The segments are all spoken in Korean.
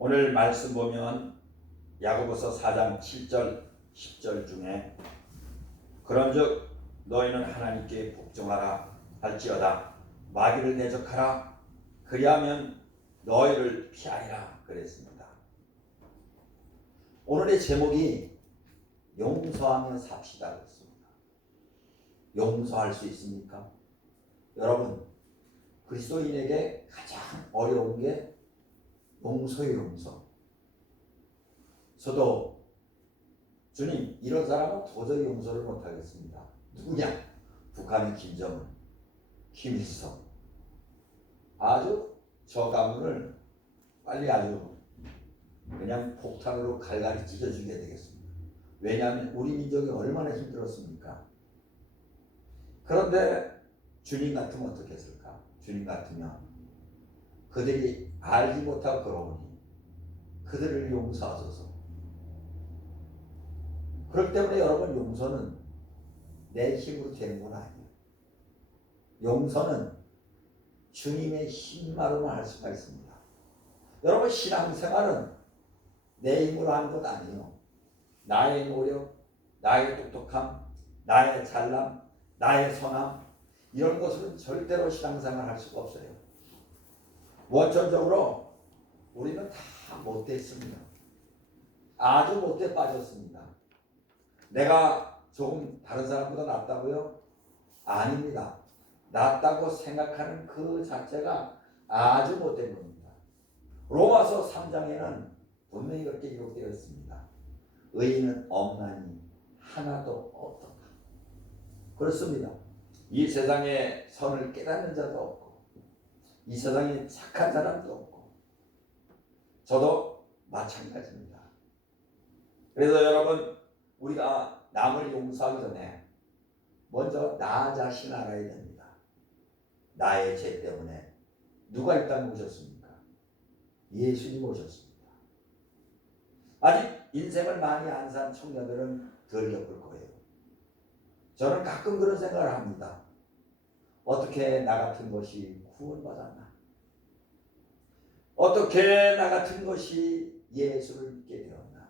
오늘 말씀 보면 야고보서 4장 7절 10절 중에 그런즉 너희는 하나님께 복종하라 할지어다 마귀를 대적하라 그리하면 너희를 피하리라 그랬습니다. 오늘의 제목이 용서하며 삽시다 그랬습니다. 용서할 수 있습니까? 여러분, 그리스도인에게 가장 어려운 게 용서예요. 용서. 저도 주님, 이런 사람은 도저히 용서를 못하겠습니다. 누구냐? 북한의 김정은, 김일성. 아주 저 가문을 빨리 아주 그냥 폭탄으로 갈갈이 찢어주게 되겠습니다. 왜냐하면 우리 민족이 얼마나 힘들었습니까? 그런데 주님 같으면 어떻게 했을까? 주님 같으면 그들이 알지 못하고 그러니 그들을 용서하소서. 그렇기 때문에 여러분, 용서는 내 힘으로 되는 건 아니에요. 용서는 주님의 힘만으로만 할 수가 있습니다. 여러분, 신앙생활은 내 힘으로 하는 것 아니에요. 나의 노력, 나의 똑똑함, 나의 잘남, 나의 선함, 이런 것은 절대로 신앙생활 할 수가 없어요. 원천적으로 우리는 다 못됐습니다. 아주 못돼 빠졌습니다. 내가 조금 다른 사람보다 낫다고요? 아닙니다. 낫다고 생각하는 그 자체가 아주 못된 겁니다. 로마서 3장에는 분명히 그렇게 기록되어 있습니다. 의인은 없나니 하나도 없도다. 그렇습니다. 이 세상에 선을 깨닫는 자도 없고 이 세상에 착한 사람도 없고 저도 마찬가지입니다. 그래서 여러분, 우리가 남을 용서하기 전에 먼저 나 자신 알아야 됩니다. 나의 죄 때문에 누가 이 땅에 오셨습니까? 예수님 오셨습니다. 아직 인생을 많이 안 산 청년들은 덜 겪을 거예요. 저는 가끔 그런 생각을 합니다. 어떻게 나 같은 것이 구원받았나? 어떻게 나 같은 것이 예수를 믿게 되었나?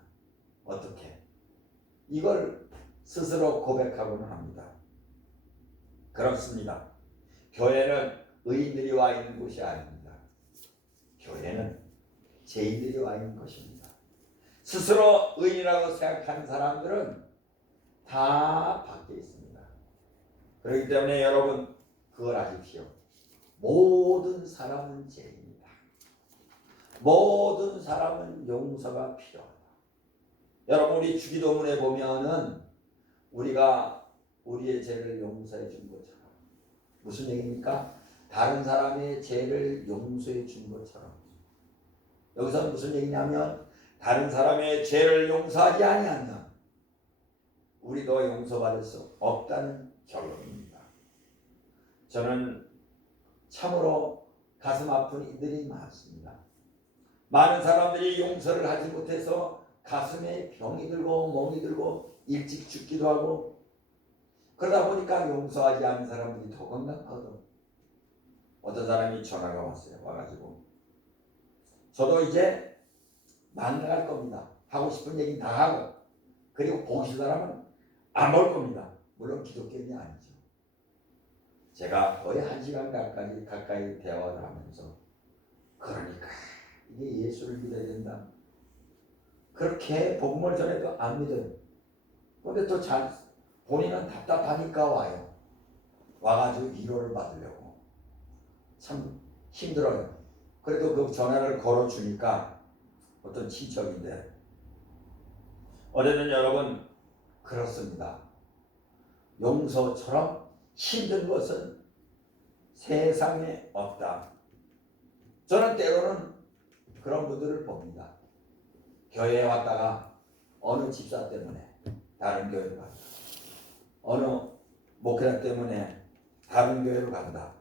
어떻게? 이걸 스스로 고백하고는 합니다. 그렇습니다. 교회는 의인들이 와 있는 곳이 아닙니다. 교회는 죄인들이 와 있는 것입니다. 스스로 의인이라고 생각하는 사람들은 다 밖에 있습니다. 그렇기 때문에 여러분, 그걸 아십시오. 모든 사람은 죄인이다. 모든 사람은 용서가 필요하다. 여러분, 우리 주기도문에 보면은 우리가 우리의 죄를 용서해 준 것처럼, 무슨 얘기입니까? 다른 사람의 죄를 용서해 준 것처럼. 여기서 무슨 얘기냐면 다른 사람의 죄를 용서하지 아니하면 우리도 용서받을 수 없다는 결론입니다. 저는 참으로 가슴 아픈 이들이 많습니다. 많은 사람들이 용서를 하지 못해서 가슴에 병이 들고 멍이 들고 일찍 죽기도 하고, 그러다 보니까 용서하지 않은 사람들이 더 건강하거든. 어떤 사람이 전화가 왔어요. 와가지고 저도 이제 만나갈 겁니다. 하고 싶은 얘기 다 하고, 그리고 보기 싫은 사람은 안 볼 겁니다. 물론 기독교인이 아니죠. 제가 거의 1시간 가까이 대화를 하면서, 그러니까 이게 예수를 믿어야 된다. 그렇게 복음을 전해도 안 믿어요. 근데 또 본인은 답답하니까 와요. 와가지고 위로를 받으려고. 참 힘들어요. 그래도 그 전화를 걸어주니까 어떤 친척인데, 어제는 여러분, 그렇습니다. 용서처럼 힘든 것은 세상에 없다. 저는 때로는 그런 분들을 봅니다. 교회에 왔다가 어느 집사 때문에 다른 교회로 간다. 어느 목회자 때문에 다른 교회로 간다.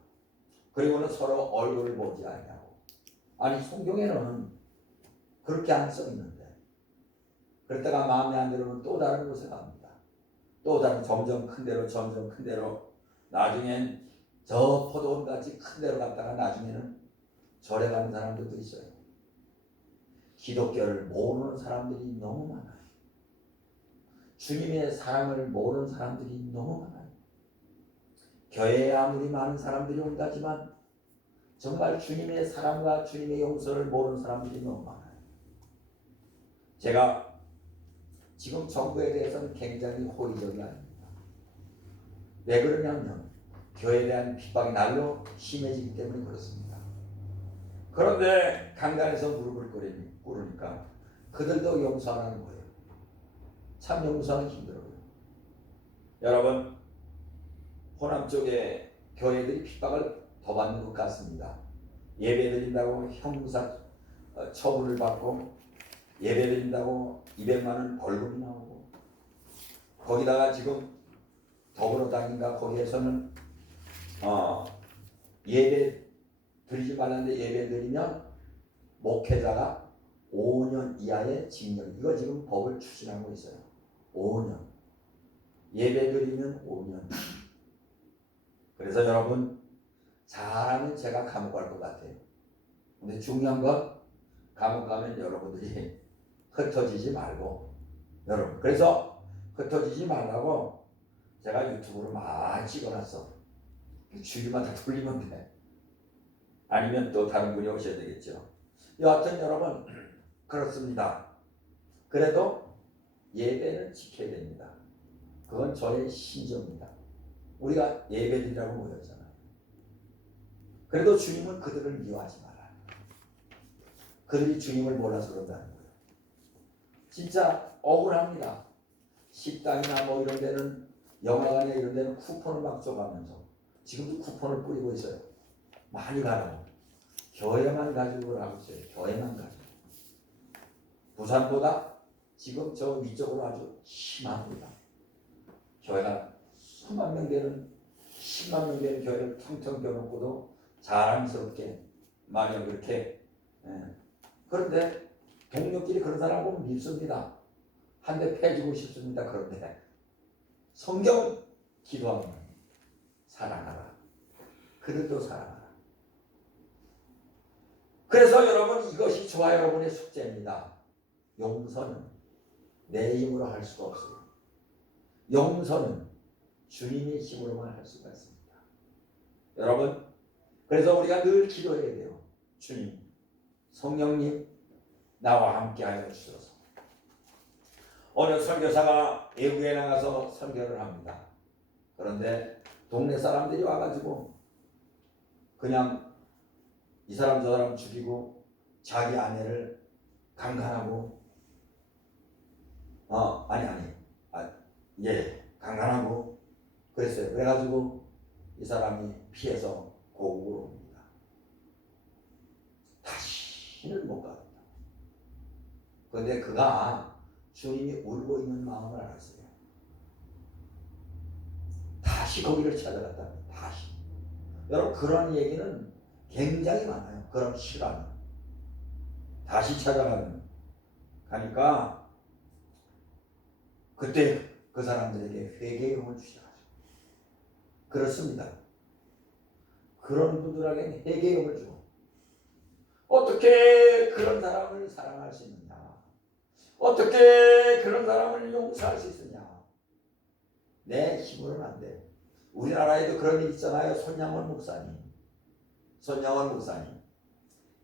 그리고는 서로 얼굴을 보지 않냐고. 아니, 성경에는 그렇게 안 써있는데. 그랬다가 마음에 안 들으면 또 다른 곳에 갑니다. 또 다른, 점점 큰 데로 나중엔 저 포도원같이 큰 데로 갔다가 나중에는 절에 가는 사람들도 있어요. 기독교를 모르는 사람들이 너무 많아요. 주님의 사랑을 모르는 사람들이 너무 많아요. 교회에 아무리 많은 사람들이 온다지만 정말 주님의 사랑과 주님의 용서를 모르는 사람들이 너무 많아요. 제가 지금 정부에 대해서는 굉장히 호의적이 아닙니다. 왜 그러냐면 교회에 대한 핍박이 날로 심해지기 때문에 그렇습니다. 그런데 강단에서 무릎을 꿇으니까 그들도 용서하는 거예요. 참 용서하기 힘들어요. 여러분, 호남 쪽에 교회들이 핍박을 더 받는 것 같습니다. 예배드린다고 형사 처분을 받고 예배드린다고 200만 원 벌금이 나오고 거기다가 지금 더불어당인가 거기에서는 예배 드리지 말라는데 예배 드리면 목회자가 5년 이하의 징역. 이거 지금 법을 추진하고 있어요. 5년. 예배 드리면 5년. 그래서 여러분 잘하면 제가 감옥 갈 것 같아요. 근데 중요한 건 감옥 가면 여러분들이 흩어지지 말고 여러분 그래서 흩어지지 말라고 제가 유튜브로 많이 찍어놨어. 주기마다 돌리면 돼. 아니면 또 다른 분이 오셔야 되겠죠. 여하튼 여러분 그렇습니다. 그래도 예배는 지켜야 됩니다. 그건 저의 신조입니다. 우리가 예배드리라고 모였잖아요. 그래도 주님은 그들을 미워하지 마라. 그들이 주님을 몰라서 그런다는 거예요. 진짜 억울합니다. 식당이나 뭐 이런 데는 영화관이나 이런 데는 쿠폰을 막 줘가면서 지금도 쿠폰을 뿌리고 있어요. 많이 가라고. 교회만 가지고 하고 있어요. 교회만 가지고. 부산보다 지금 저 위쪽으로 아주 심합니다. 교회가 수만 명 되는 10만 명 되는 교회를 텅텅 껴놓고도 자랑스럽게 마냥 그렇게 그런데 동료끼리 그런 사람 보면 밉습니다. 한 대 패주고 싶습니다. 그런데 성경은 기도하면 사랑하라. 그들도 사랑하라. 그래서 여러분 이것이 저와 여러분의 숙제입니다. 용서는 내 힘으로 할 수가 없어요. 용서는 주님의 힘으로만 할 수가 있습니다. 여러분 그래서 우리가 늘 기도해야 돼요. 주님, 성령님 나와 함께 하여 주소서. 어느 설교사가 외국에 나가서 설교를 합니다. 그런데 동네 사람들이 와가지고 그냥 이 사람 저 사람 죽이고 자기 아내를 강간하고 강간하고 그랬어요. 그래가지고 이 사람이 피해서 고국으로 옵니다. 다시는 못 갑니다. 그런데 그가 주님이 울고 있는 마음을 알았어요. 다시 거기를 찾아갔다. 다시. 여러분 그런 얘기는 굉장히 많아요. 그런 실화는. 다시 가니까 그때 그 사람들에게 회개의 영을 주시더라고요. 그렇습니다. 그런 분들에게는 회개의 영을 주고 어떻게 그런 사람을 사랑할 수 있느냐? 어떻게 그런 사람을 용서할 수 있느냐? 내 힘으로는 안 돼. 우리나라에도 그런 일 있잖아요. 손양원 목사님.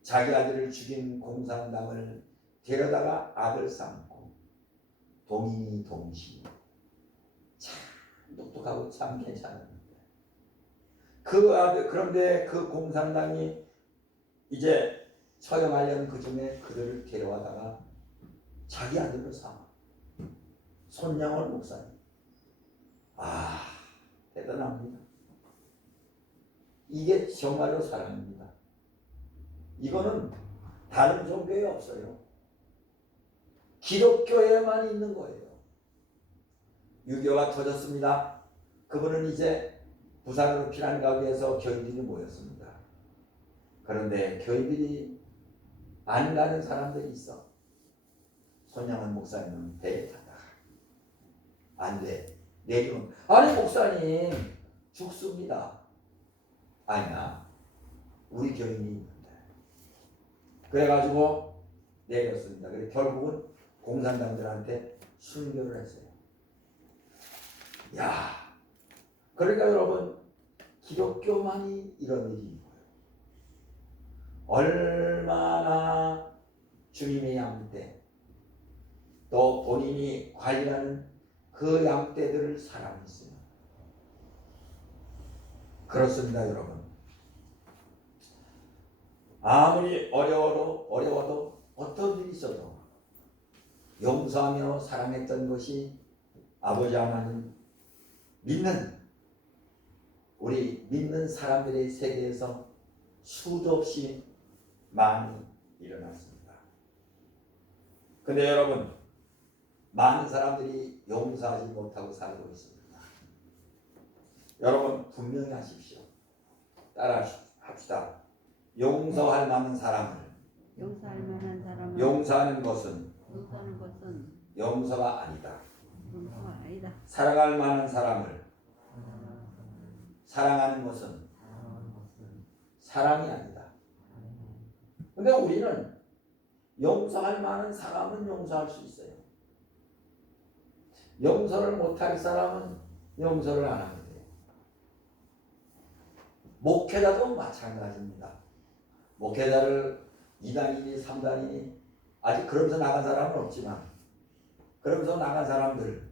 자기 아들을 죽인 공산당을 데려다가 아들 삼고 동인이 동시 참 똑똑하고 참 괜찮은데 그 아들 그런데 그 공산당이 이제 처형하려는 그 중에 그들을 데려와다가 자기 아들을 삼아 손양원 목사님. 대단합니다. 이게 정말로 사랑입니다. 이거는 다른 종교에 없어요. 기독교에만 있는 거예요. 6.25가 터졌습니다. 그분은 이제 부산으로 피난 가기 위해서 교인들이 모였습니다. 그런데 교인들이 안 가는 사람들이 있어. 손양원 목사님은 배에 타다가 안 돼. 내리면 아니 목사님 죽습니다. 아니야. 우리 교인이 있는데. 그래가지고 내렸습니다. 그래서 결국은 공산당들한테 순교를 했어요. 야, 그러니까 여러분 기독교만이 이런 일이 있는 거예요. 얼마나 주님의 양떼 또 본인이 관리하는 그 양떼들을 사랑했어요. 그렇습니다, 여러분. 아무리 어려워도 어떤 일이 있어도 용서하며 사랑했던 것이 아버지 하나님 우리 믿는 사람들의 세계에서 수도 없이 많이 일어났습니다. 근데 여러분, 많은 사람들이 용서하지 못하고 살고 있습니다. 여러분 분명히 하십시오. 따라 합시다. 용서할 만한 사람을 용서하는 것은 용서가 아니다. 사랑할 만한 사람을 사랑하는 것은 사랑이 아니다. 근데 우리는 용서할 만한 사람은 용서할 수 있어요. 용서를 못할 사람은 용서를 안 하면 돼요. 목회자도 마찬가지입니다. 목회자를 2단이니 3단이니 아직 그러면서 나간 사람은 없지만 그러면서 나간 사람들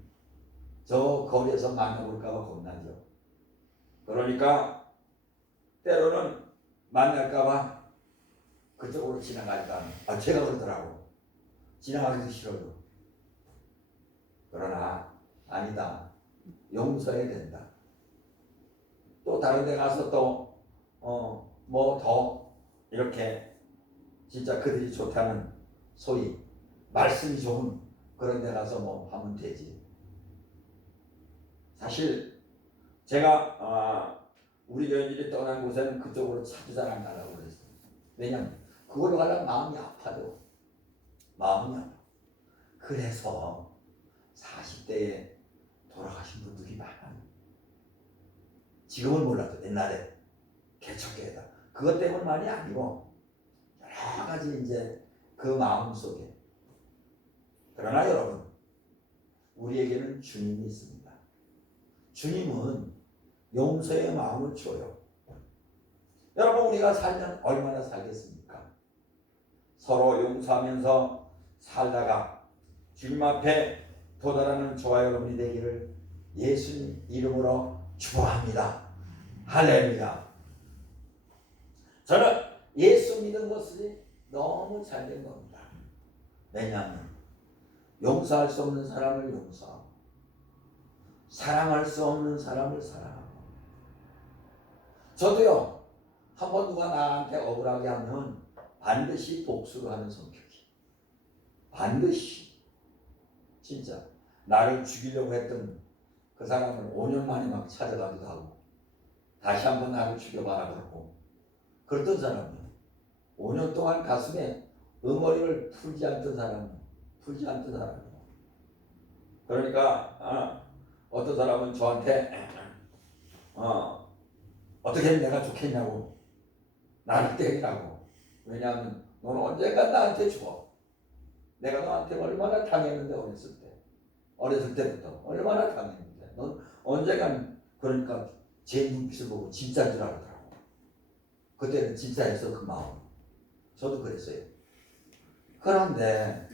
저 거리에서 만나볼까 봐 겁나죠. 그러니까 때로는 만날까 봐 그쪽으로 지나갈까 제가 그러더라고. 지나가기도 싫어요. 그러나 아니다. 용서해야 된다. 또 다른 데 가서 또 뭐 더 이렇게 진짜 그들이 좋다는 소위 말씀이 좋은 그런 데 가서 뭐 하면 되지. 사실 제가 우리 교인들이 떠난 곳에는 그쪽으로 자주 잘 안 가려고 그랬어요. 왜냐면 그걸로 가려면 마음이 아파도 마음이 아파. 그래서 40대에 돌아가신 분들이 많아요. 지금은 몰라도 옛날에 개척교회다. 그것 때문만이 아니고 여러 가지 이제 그 마음 속에. 그러나 여러분, 우리에게는 주님이 있습니다. 주님은 용서의 마음을 줘요. 여러분, 우리가 살면 얼마나 살겠습니까? 서로 용서하면서 살다가 주님 앞에 도달하는 저와 여러분이 되기를 예수님 이름으로 축복합니다. 할렐루야. 저는 예수 믿은 것이 너무 잘된 겁니다. 왜냐하면 용서할 수 없는 사람을 용서하고 사랑할 수 없는 사람을 사랑하고 저도요 한번 누가 나한테 억울하게 하면 반드시 복수를 하는 성격이 반드시 진짜 나를 죽이려고 했던 그 사람을 5년 만에 막 찾아가기도 하고 다시 한번 나를 죽여봐라 그러고 그랬던 사람이에요. 5년 동안 가슴에 응어리를 풀지 않던 사람이에요. 그러니까 어떤 사람은 저한테 어떻게 하면 내가 좋겠냐고 나를 때리라고. 왜냐하면 너는 언젠가 나한테 죽어. 내가 너한테 얼마나 당했는데 어렸을 때부터 얼마나 당했는데 넌 언젠간 그러니까 제 눈빛을 보고 진짜인 줄 알더라고. 그때는 진짜였어 그 마음. 저도 그랬어요. 그런데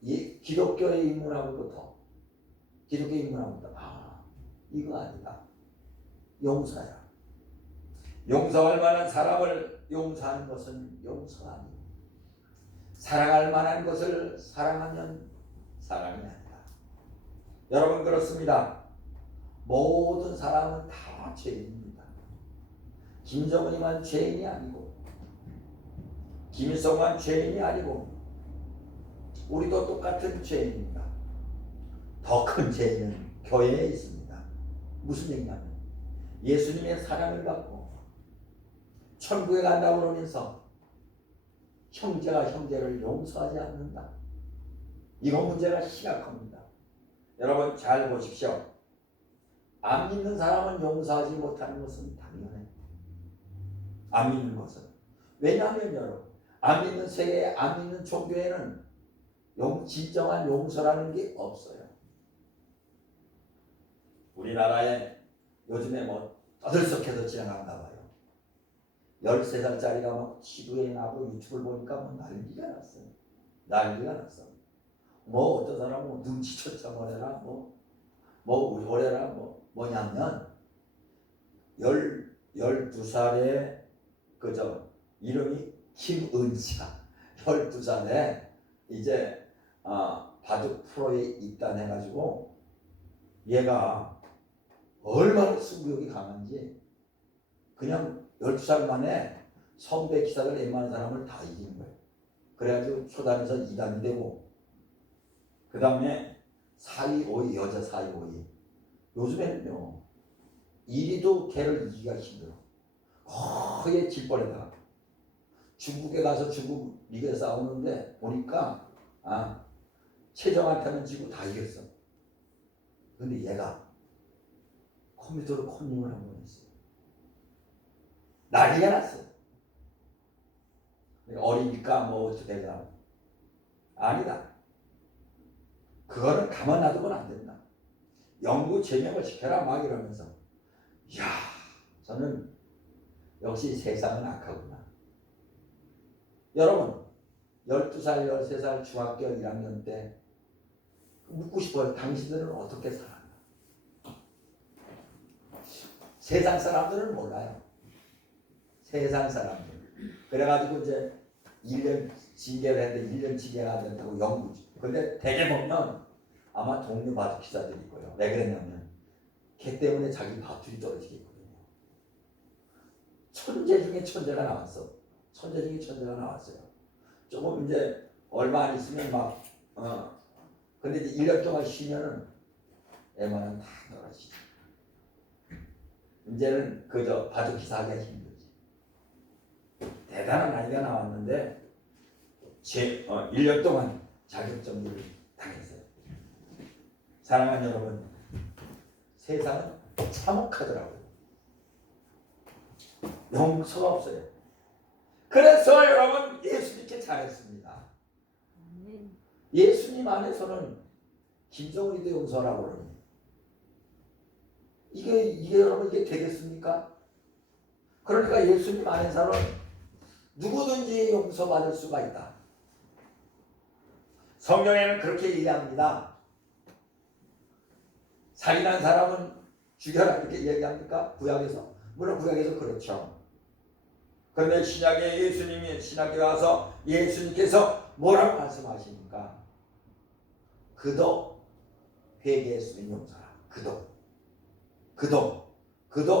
이 기독교의 인문하고부터 이거 아니다. 용서야. 용서할 만한 사람을 용서하는 것은 용서가 아니고 사랑할 만한 것을 사랑하면 사랑이 아니다. 여러분 그렇습니다. 모든 사람은 다 죄인입니다. 김정은이만 죄인이 아니고 김일성만 죄인이 아니고 우리도 똑같은 죄인입니다. 더 큰 죄인은 교회에 있습니다. 무슨 얘기냐면 예수님의 사랑을 받고 천국에 간다고 그러면서 형제가 형제를 용서하지 않는다. 이거 문제가 심각합니다. 여러분 잘 보십시오. 안 믿는 사람은 용서하지 못하는 것은 당연해요. 안 믿는 것은. 왜냐하면 여러분 안 믿는 세계, 안 믿는 종교에는 진정한 용서라는 게 없어요. 우리나라에 요즘에 뭐 떠들썩해서 지나간가 봐요. 13살짜리가 막 지도에 나고 유튜브를 보니까 뭐 난리가 났어요. 난리가 났어. 뭐 어떤 사람은 뭐 눈치조차 보내라 우리 올해라 뭐냐면 12살에 그저 이름이 김은지야. 12살에 이제 바둑 프로에 입단해가지고 얘가 얼마나 승부욕이 강한지 그냥 12살 만에 선배 기사들 웬만한 사람을 다 이기는 거예요. 그래가지고 초단에서 2단이 되고 그 다음에 4위, 5위, 여자 4위, 5위. 요즘에는요 1위도 걔를 이기기가 힘들어. 거의 질 뻔했다가 중국에 가서 중국 리그에 싸우는데 보니까 최정한테는 지고 다 이겼어. 근데 얘가 컴퓨터로 컨닝을 한 번 했어요. 난리가 났어. 어리니까 뭐 어떻게 되나. 아니다. 그거는 가만 놔두면 안 된다. 영구 제명을 시켜라 막 이러면서. 이야, 저는 역시 세상은 악하구나. 여러분 12살, 13살 중학교 1학년 때 묻고 싶어요. 당신들은 어떻게 살았나? 세상 사람들은 몰라요. 세상 사람들. 그래가지고 이제 1년 징계를 했는데 1년 징계가 된다고 영구지. 근데 대개 보면 아마 동료 바둑 기사들일 거예요. 왜 그랬냐면 걔 때문에 자기 바둑이 떨어지겠거든요. 천재 중에 천재가 나왔어. 천재 중에 천재가 나왔어요. 조금 이제 얼마 안 있으면 근데 이제 1년 동안 쉬면은 웬만하면 다 떨어지죠. 이제는 그저 바둑 기사하기가 힘들지. 대단한 아이가 나왔는데 1년 동안 자격정지를 당했어요. 사랑하는 여러분, 세상은 참혹하더라고요. 용서가 없어요. 그래서 여러분 예수 믿기 잘했습니다. 예수님 안에서는 김정은이도 용서라고 그러는 이게 여러분 이게 되겠습니까? 그러니까 예수님 안에서는 누구든지 용서받을 수가 있다. 성경에는 그렇게 얘기합니다. 살인한 사람은 죽여라 이렇게 얘기합니까? 구약에서? 물론 구약에서 그렇죠. 그런데 신약에 예수님이 신약에 와서 예수님께서 뭐라고 말씀하십니까? 그도 회개했으면 용서라. 그도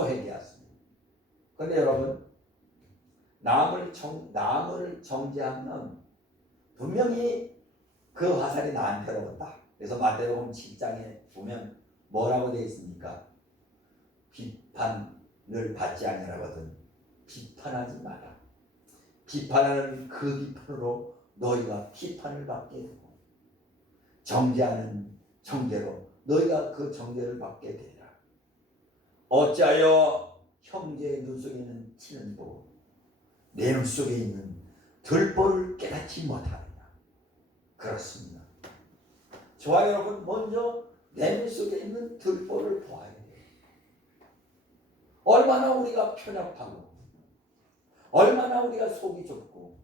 회개했습니다. 그런데 여러분 남을 정죄하면 분명히 그 화살이 나한테로 온다. 그래서 마태복음 7장에 보면 뭐라고 되어 있습니까? 비판을 받지 아니하거든 비판하지 마라. 비판하는 그 비판으로 너희가 비판을 받게 되고 정죄하는 정죄로 너희가 그 정죄를 받게 되리라. 어찌하여 형제의 눈 속에 있는 티는 보고 내 눈 속에 있는 들보를 깨닫지 못하느냐. 그렇습니다. 저와 여러분 먼저 내 눈 속에 있는 들보를 보아야 돼요. 얼마나 우리가 편협하고 얼마나 우리가 속이 좁고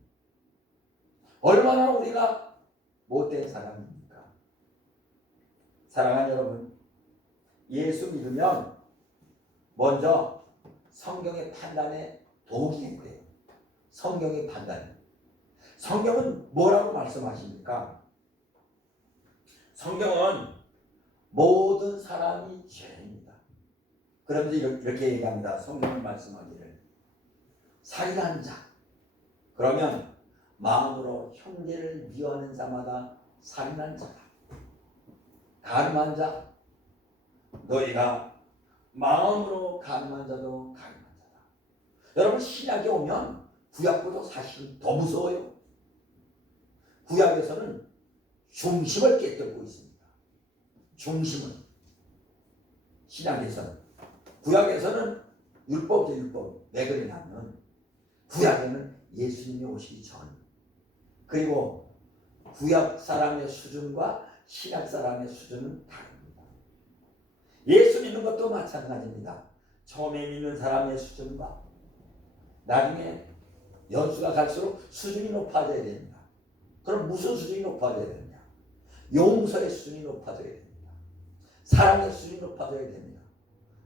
얼마나 우리가 못된 사람입니까? 사랑하는 여러분, 예수 믿으면 먼저 성경의 판단에 도움이 돼요. 성경의 판단. 성경은 뭐라고 말씀하십니까? 성경은 모든 사람이 죄인이다. 그러면서 이렇게 얘기합니다. 성경을 말씀하기를 살인한 자, 그러면 마음으로 형제를 미워하는 자마다 살인한 자다. 간음한 자, 너희가 마음으로 간음한 자도 간음한 자다. 여러분 신약에 오면 구약보다 사실은 더 무서워요. 구약에서는 중심을 깨뜨리고 있습니다. 중심을. 신약에서는. 구약에서는 율법이죠, 율법. 왜 그러냐면 구약에는 예수님이 오시기 전 그리고 구약 사람의 수준과 신약 사람의 수준은 다릅니다. 예수 믿는 것도 마찬가지입니다. 처음에 믿는 사람의 수준과 나중에 연수가 갈수록 수준이 높아져야 됩니다. 그럼 무슨 수준이 높아져야 되느냐? 용서의 수준이 높아져야 됩니다. 사랑의 수준이 높아져야 됩니다.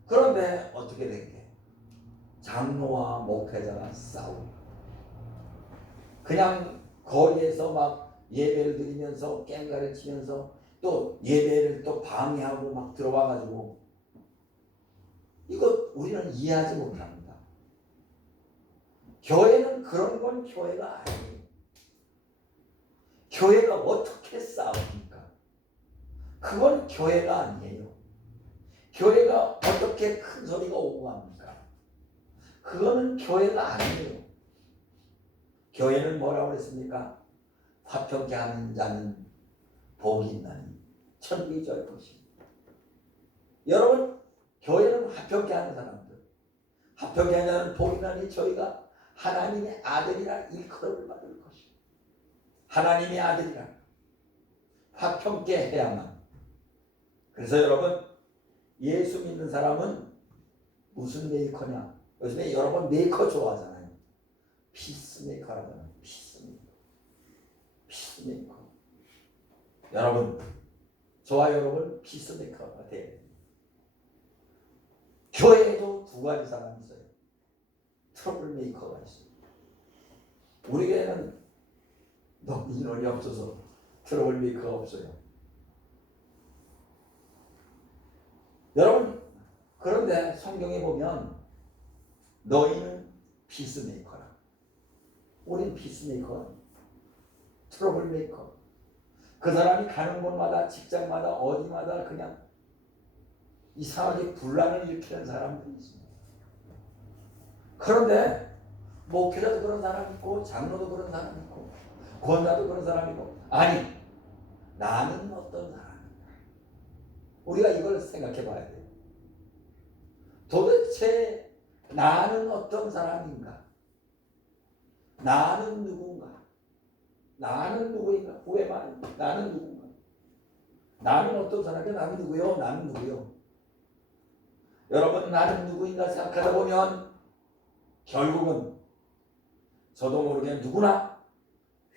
그런데 어떻게 된 게? 장로와 목회자가 싸우고 그냥 거리에서 막 예배를 드리면서 깽가를 치면서 또 예배를 또 방해하고 막 들어와가지고 이거 우리는 이해하지 못합니다. 교회는 그런 건 교회가 아니에요. 교회가 어떻게 싸웁니까? 그건 교회가 아니에요. 교회가 어떻게 큰 소리가 오고 합니까? 그거는 교회가 아니에요. 교회는 뭐라고 그랬습니까? 화평케 하는 자는 복이 있나니 천국이 저의 것입니다. 여러분, 교회는 화평케 하는 사람들, 화평케 하는 자는 복이 있나니 저희가 하나님의 아들이라 일컬음을 받을 것입니다. 하나님의 아들이라 화평케 해야만. 그래서 여러분, 예수 믿는 사람은 무슨 메이커냐? 요즘에 여러분 메이커 좋아하잖아요. 피스메이커라고 하는 피스메이커. 피스메이커. 여러분, 저와 여러분 피스메이커가 돼야 됩니다. 교회에도 두 가지 사람이 있어요. 트러블 메이커가 있어요. 우리 교회는 너무 인원이 없어서 트러블 메이커가 없어요. 여러분, 그런데 성경에 보면 너희는 피스메이커라. 우린 피스메이커, 트러블 메이커. 그 사람이 가는 곳마다, 직장마다, 어디마다 그냥 이상하게 분란을 일으키는 사람들이 있습니다. 그런데 목회자도 그런 사람 있고, 장로도 그런 사람 있고, 권사도 그런 사람이고, 아니, 나는 어떤 사람인가? 우리가 이걸 생각해 봐야 돼요. 도대체 나는 어떤 사람인가? 나는 누군가? 나는 누구인가? 후회만 나는 누군가? 나는 어떤 사람인가? 나는 누구요? 나는 누구요? 여러분, 나는 누구인가 생각하다 보면 결국은 저도 모르게 누구나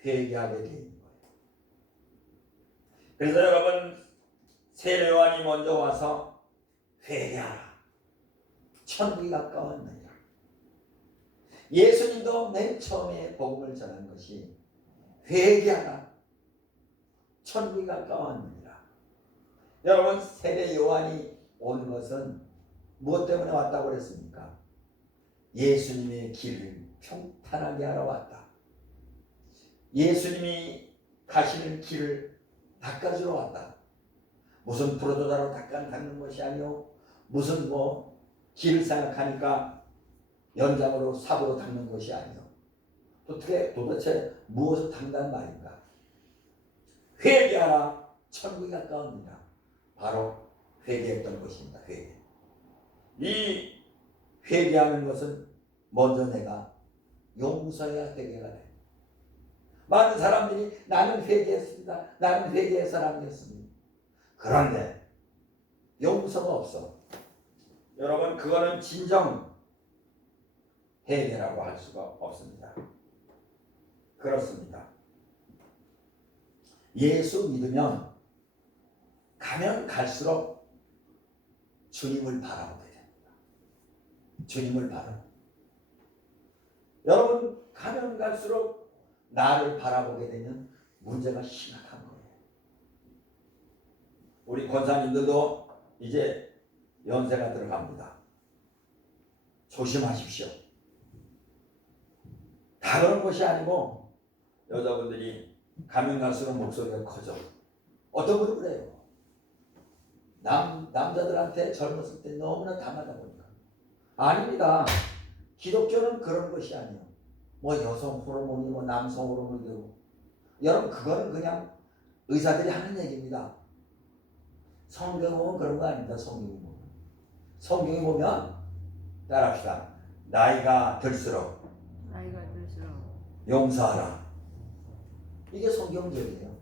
회개하게 되는 거예요. 그래서 여러분, 세례 요한이 먼저 와서 회개하라. 천국이 가까웠느니라. 예수님도 맨 처음에 복음을 전한 것이 회개하라. 천국이 가까웠느니라. 여러분, 세례 요한이 온 것은 무엇 때문에 왔다고 그랬습니까? 예수님의 길을 평탄하게 하러 왔다. 예수님이 가시는 길을 닦아주러 왔다. 무슨 부러도다로 닦는 것이 아니요, 무슨 길을 생각하니까 연장으로 삽으로 닦는 것이 아니요, 도대체 무엇을 닦는다는 말인가? 회개하라. 천국이 가까웁니다. 바로 회개했던 것입니다. 회개. 이 회개하는 것은 먼저 내가 용서해야 회개가 돼. 많은 사람들이 나는 회개했습니다. 나는 회개의 사람이었습니다. 그런데 용서가 없어. 여러분, 그거는 진정 회개라고 할 수가 없습니다. 그렇습니다. 예수 믿으면 가면 갈수록 주님을 바라보게 됩니다. 주님을 바라보고. 여러분, 가면 갈수록 나를 바라보게 되면 문제가 심각한 거예요. 우리 권사님들도 이제 연세가 들어갑니다. 조심하십시오. 다 그런 것이 아니고 여자분들이 가면 갈수록 목소리가 커져. 어떤 분은 그래요. 남자들한테 젊었을 때 너무나 당하다 보니까. 아닙니다. 기독교는 그런 것이 아니에요. 여성 호르몬이 남성 호르몬이 되고. 여러분, 그거는 그냥 의사들이 하는 얘기입니다. 성경에 보면 그런 거 아닙니다. 성경에 보면 따라합시다. 나이가 들수록 용서하라. 이게 성경적이에요.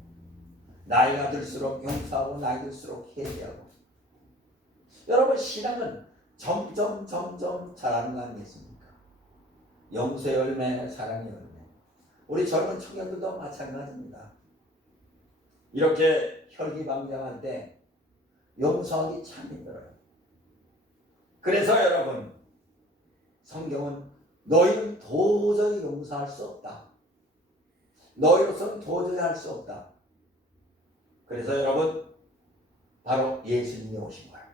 나이가 들수록 용서하고 나이 들수록 회개하고. 여러분 신앙은 점점 자라는 거 아니겠습니까? 용서의 열매, 사랑의 열매. 우리 젊은 청년들도 마찬가지입니다. 이렇게 혈기방장할 때 용서하기 참 힘들어요. 그래서 여러분 성경은 너희는 도저히 용서할 수 없다. 너희로서는 도저히 할 수 없다. 그래서 여러분 바로 예수님이 오신 거예요.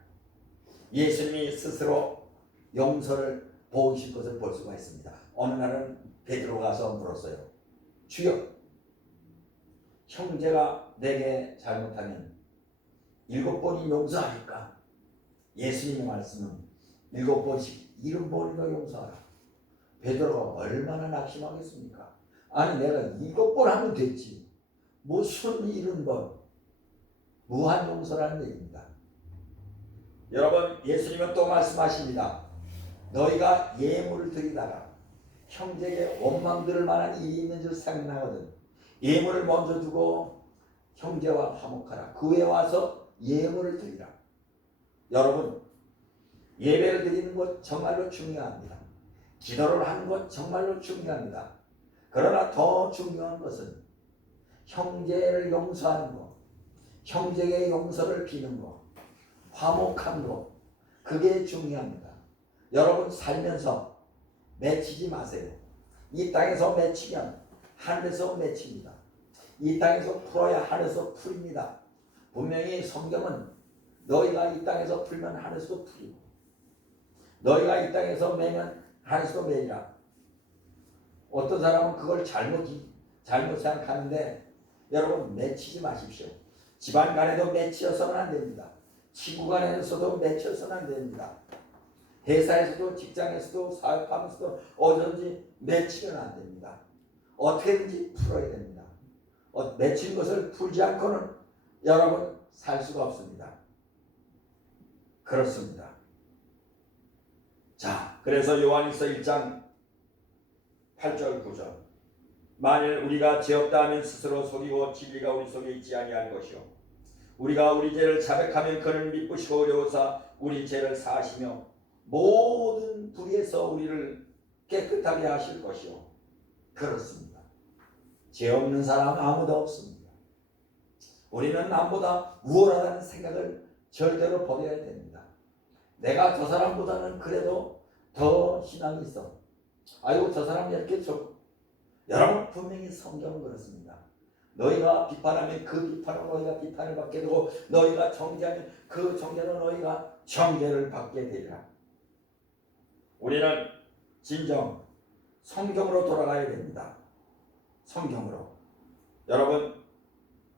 예수님이 스스로 용서를 보이실 것을 볼 수가 있습니다. 어느 날은 베드로가 가서 물었어요. 주여, 형제가 내게 잘못하면 7번이 용서하니까? 예수님의 말씀은 7번씩 70번이나 용서하라. 베드로가 얼마나 낙심하겠습니까? 아니 내가 7번 하면 됐지. 무슨 70번. 무한 용서라는 얘기입니다. 여러분 예수님은 또 말씀하십니다. 너희가 예물을 드리다가 형제에게 원망 들을 만한 일이 있는 줄 생각나거든 예물을 먼저 주고 형제와 화목하라. 그 후에 와서 예물을 드리라. 여러분 예배를 드리는 것 정말로 중요합니다. 기도를 하는 것 정말로 중요합니다. 그러나 더 중요한 것은 형제를 용서하는 것, 형제의 용서를 비는 것, 화목한 것, 그게 중요합니다. 여러분 살면서 맺히지 마세요. 이 땅에서 맺히면 하늘에서 맺힙니다. 이 땅에서 풀어야 하늘에서 풀립니다. 분명히 성경은 너희가 이 땅에서 풀면 하늘에서도 풀리고 너희가 이 땅에서 매면 하늘에서도 매리라. 어떤 사람은 그걸 잘못 생각하는데 여러분 맺히지 마십시오. 집안 간에도 맺혀서는 안 됩니다. 친구 간에서도 맺혀서는 안 됩니다. 회사에서도 직장에서도 사업하면서도 어디든지 맺히면 안 됩니다. 어떻게든지 풀어야 됩니다. 맺힌 것을 풀지 않고는 여러분 살 수가 없습니다. 그렇습니다. 자, 그래서 요한일서 1장 8절 9절 만일 우리가 죄 없다 하면 스스로 속이고 진리가 우리 속에 있지 아니할 것이요 우리가 우리 죄를 자백하면 그는 미쁘시고 어려우사 우리 죄를 사하시며 모든 불의에서 우리를 깨끗하게 하실 것이요. 그렇습니다. 죄 없는 사람 아무도 없습니다. 우리는 남보다 우월하다는 생각을 절대로 버려야 됩니다. 내가 저 사람보다는 그래도 더 신앙이 있어. 아이고 저 사람이 이렇게 여러분 분명히 성경은 그렇습니다. 너희가 비판하면 그 비판으로 너희가 비판을 받게 되고 너희가 정죄하면 그 정죄로 너희가 정죄를 받게 되리라. 우리는 진정 성경으로 돌아가야 됩니다. 성경으로. 여러분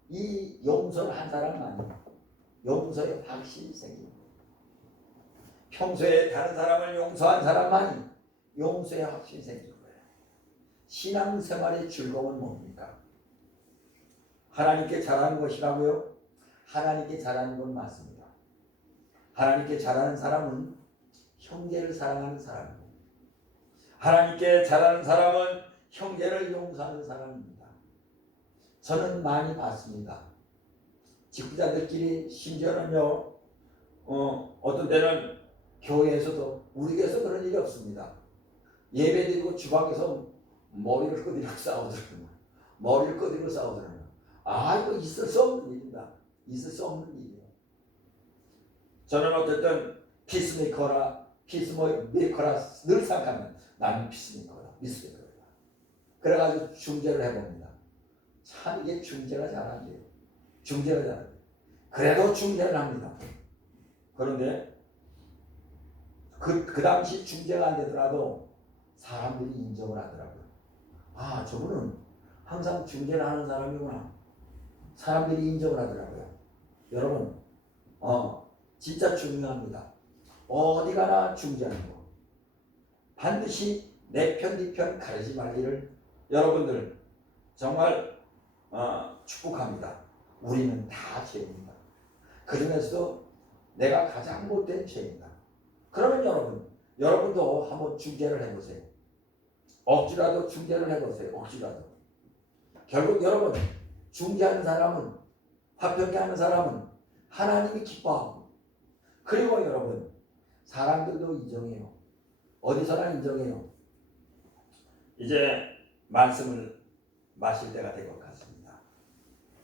이 용서를 한 사람만이 용서의 확신이 생깁니다. 평소에 다른 사람을 용서한 사람만이 용서의 확신이 생길 거예요. 신앙생활의 즐거움은 뭡니까? 하나님께 잘하는 것이라고요? 하나님께 잘하는 건 맞습니다. 하나님께 잘하는 사람은 형제를 사랑하는 사람이고 하나님께 잘하는 사람은 형제를 용서하는 사람입니다. 저는 많이 봤습니다. 직부자들끼리 심지어는요 어떤 때는 교회에서도 우리 교회에서 그런 일이 없습니다. 예배드리고 주방에서 머리를 끄드리고 싸우더라고요. 머리를 끄드리고 싸우더라고요. 아 이거 있을 수 없는 일입니다. 있을 수 없는 일이에요. 저는 어쨌든 피스메이커라 늘 생각하면 나는 피스메이커다. 그래가지고 중재를 해봅니다. 참 이게 중재가 잘 안 돼요. 중재가 잘 안 돼요. 그래도 중재를 합니다. 그런데 그 당시 중재가 안 되더라도 사람들이 인정을 하더라고요. 아 저분은 항상 중재를 하는 사람이구나. 사람들이 인정을 하더라고요. 여러분 진짜 중요합니다. 어디 가나 중재하는 거. 반드시 내 편, 네 편 가르지 말기를 여러분들 정말 축복합니다. 우리는 다 죄입니다. 그중에서도 내가 가장 못된 죄입니다. 그러면 여러분도 한번 중재를 해보세요. 억지라도 중재를 해보세요. 억지라도. 결국 여러분 중재하는 사람은 화평케 하는 사람은 하나님이 기뻐하고 그리고 여러분 사람들도 인정해요. 어디서나 인정해요. 이제 말씀을 마실 때가 될 것 같습니다.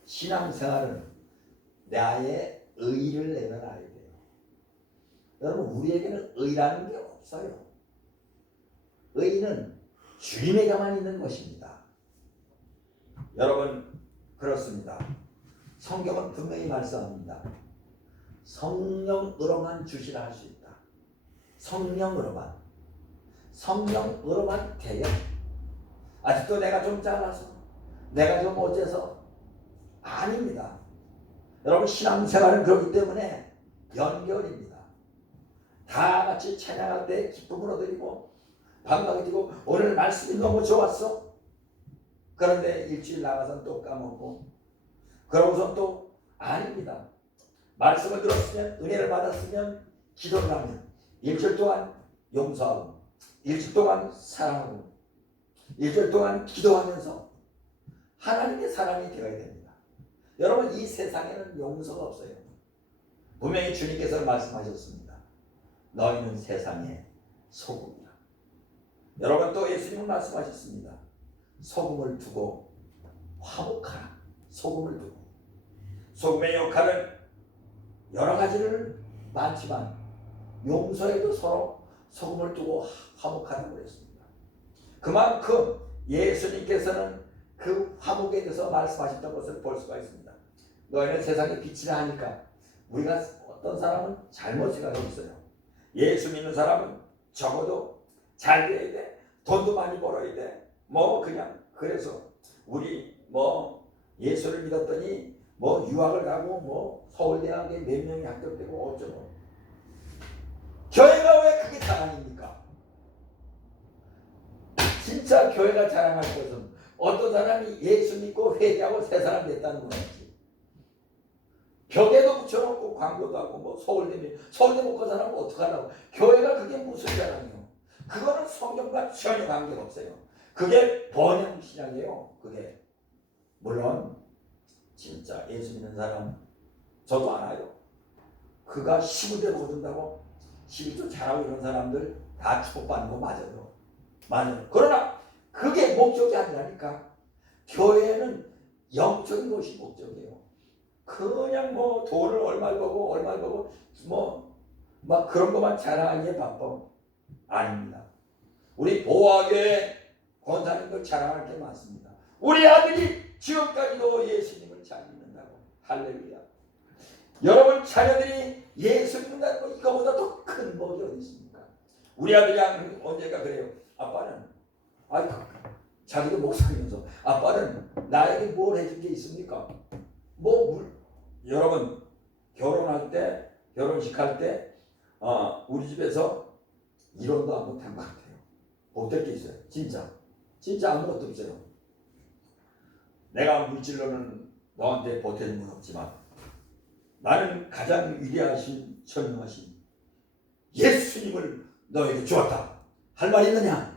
신앙생활은 나의 의를 내려놔야 돼요. 여러분 우리에게는 의라는 게 없어요. 의는 주님에게만 있는 것입니다. 여러분 그렇습니다. 성경은 분명히 말씀합니다. 성령으로만 주시라 할 수 있다. 성령으로만 돼요. 아직도 내가 좀 잘나서 내가 좀 어째서 아닙니다. 여러분 신앙생활은 그렇기 때문에 연결입니다. 다 같이 찬양할 때 기쁨으로 드리고 반갑게 드리고 오늘 말씀이 너무 좋았어. 그런데 일주일 나가서 또 까먹고 그러고서 또 아닙니다. 말씀을 들었으면 은혜를 받았으면 기도를 하면 일주일 동안 용서하고 일주일 동안 사랑하고 일주일 동안 기도하면서 하나님의 사람이 되어야 됩니다. 여러분 이 세상에는 용서가 없어요. 분명히 주님께서 말씀하셨습니다. 너희는 세상의 소금이라. 여러분 또 예수님은 말씀하셨습니다. 소금을 두고 화목하라. 소금을 두고. 소금의 역할은 여러 가지를 많지만 용서에도 서로 소금을 두고 화목하라고 했습니다. 그만큼 예수님께서는 그 화목에 대해서 말씀하셨던 것을 볼 수가 있습니다. 너희는 세상의 빛이라 하니까 우리가 어떤 사람은 잘못이 가고 있어요. 예수 믿는 사람은 적어도 잘 돼야 돼. 돈도 많이 벌어야 돼. 그냥 그래서 우리 예수를 믿었더니 유학을 가고 서울대학에 몇 명이 합격되고 어쩌고. 교회가 왜 그게 자랑입니까? 진짜 교회가 자랑할 것은 어떤 사람이 예수 믿고 회개하고 새 사람 됐다는 거였지. 벽에도 붙여놓고 광고도 하고 서울대 못 간 사람은 어떡하라고. 교회가 그게 무슨 자랑이에요. 그거는 성경과 전혀 관계가 없어요. 그게 번영 신앙이에요. 그게 물론 진짜 예수 믿는 사람 저도 알아요. 그가 15대 거둔다고 11조 잘하고 이런 사람들 다 축복받는 거 맞아요. 그러나 그게 목적이 아니라니까. 교회는 영적인 것이 목적이에요. 그냥 돈을 얼마 벌고 막 그런 것만 자랑하기에 바빠. 아닙니다. 우리 보화교회 권사님들 자랑할 게 많습니다. 우리 아들이 지금까지도 예수님을 잘 믿는다고. 할렐루야. 여러분 자녀들이 예수 믿는다는 거 이거보다 더 큰 복이 어디 있습니까? 우리 아들이 언제가 그래요. 아빠는 자기도 목사면서 아빠는 나에게 뭘 해준 게 있습니까? 여러분 결혼할 때 결혼식 할 때 우리 집에서 이론도 안 못한 것 같아요. 못할 게 있어요. 진짜 아무것도 없어요. 내가 물질로는 너한테 보태는 건 없지만 나는 가장 위대하신 전능하신 예수님을 너에게 주었다. 할 말 있느냐?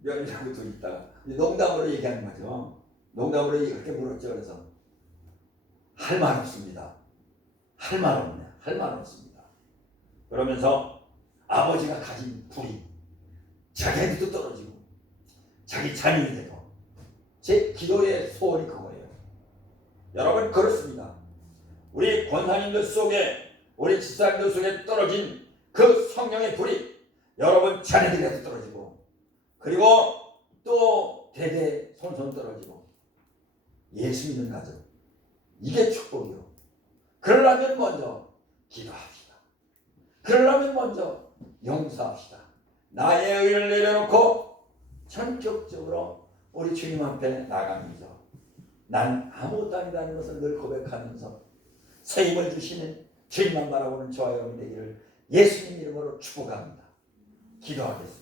며느리하고 둘이 있다가 농담으로 얘기하는 거죠. 농담으로 그렇게 물었죠. 그래서 할 말 없습니다. 할 말 없네. 할 말 없습니다. 그러면서 아버지가 가진 불이 자기한테도 떨어지고 자기 자녀에게도 제 기도의 소원이 그거예요. 여러분 그렇습니다. 우리 권사님들 속에 우리 집사님들 속에 떨어진 그 성령의 불이 여러분 자녀들에게도 떨어지고 그리고 또 대대 손손 떨어지고 예수 믿는 가정 이게 축복이요. 그러려면 먼저 기도합시다. 그러려면 먼저 용서합시다. 나의 의를 내려놓고 전격적으로 우리 주님 앞에 나가면서 난 아무것도 아니다는 것을 늘 고백하면서 새 힘을 주시는 주님만 바라보는 저와 여러분 되기를 예수님 이름으로 축복합니다. 기도하겠습니다.